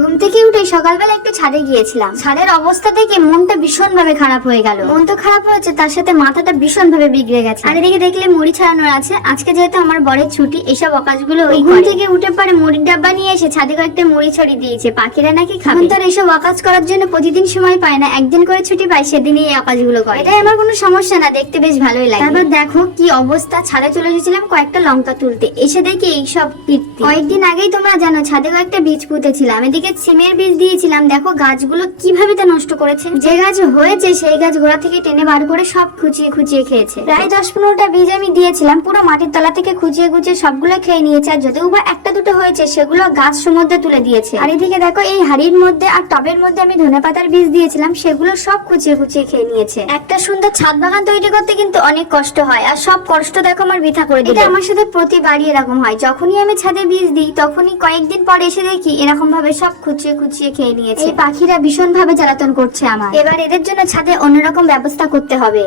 ঘুম থেকে উঠে সকালবেলা একটু ছাদে গিয়েছিলাম। ছাদের অবস্থা দেখে মনটা ভীষণ ভাবে খারাপ হয়ে গেল। মন তো খারাপ হয়েছে, তার সাথে মাথাটা ভীষণ ভাবে বিগড়ে গেছে। আর এদিকে দেখলে মুড়ি ছাড়ানোর আছে। আজকে যেহেতু আমার বরের ছুটি, এসব অকাজগুলো ঘুম থেকে উঠে পরে মুড়ির ডাব্বা নিয়ে এসে ছাদে কয়েকটা মুড়ি ছড়িয়ে দিয়েছে, পাখিরা নাকি খাবে। তার এইসব অকাজ করার জন্য প্রতিদিন সময় পায় না, একদিন করে ছুটি পায়, সেদিনই এই অকাজগুলো করে। এটাই আমার কোনো সমস্যা না, দেখতে বেশ ভালোই লাগে। তারপর দেখো কি অবস্থা, ছাদে চলে এসেছিলাম কয়েকটা লঙ্কা তুলতে, এসে দেখি এইসব কীর্তি। কয়েকদিন আগেই তোমরা জানো ছাদে কয়েকটা বীজ পুঁতেছিলাম, এদিকে সিমের বীজ দিয়েছিলাম। দেখো গাছগুলো কিভাবে তা নষ্ট করেছে। যে গাছ হয়েছে সেই গাছ গোড়া থেকে টেনে বার করে সব খুঁচিয়ে খুঁচিয়ে খেয়েছে। প্রায় 10-15টা বীজ আমি দিয়েছিলাম, পুরো মাটির তলা থেকে খুঁচিয়ে খুঁচিয়ে সবগুলো খেয়ে নিয়েছে। আর যদিও বা একটা দুটো হয়েছে সেগুলো গাছ সমুদ্রে তুলে দিয়েছে। আর এদিকে দেখো এই হাড়ির মধ্যে আর টবের মধ্যে আমি ধনেপাতার বীজ দিয়েছিলাম, সেগুলো সব খুঁচিয়ে খুঁচিয়ে খেয়ে নিয়েছে। একটা সুন্দর ছাদ বাগান তৈরি করতে কিন্তু অনেক কষ্ট হয়, আর সব কষ্ট দেখো আমার বৃথা করে দিল। এটা আমার সাথে প্রতিবারই এরকম হয়, যখনই আমি ছাদে বীজ দিই তখনই কয়েকদিন পরে এসে দেখি এরকম ভাবে সব খুঁচিয়ে খুঁচিয়ে খেয়ে নিয়েছে। এই পাখিরা ভীষণ ভাবে জ্বালাতন করছে আমার। এবার এদের জন্য ছাদে অন্যরকম ব্যবস্থা করতে হবে।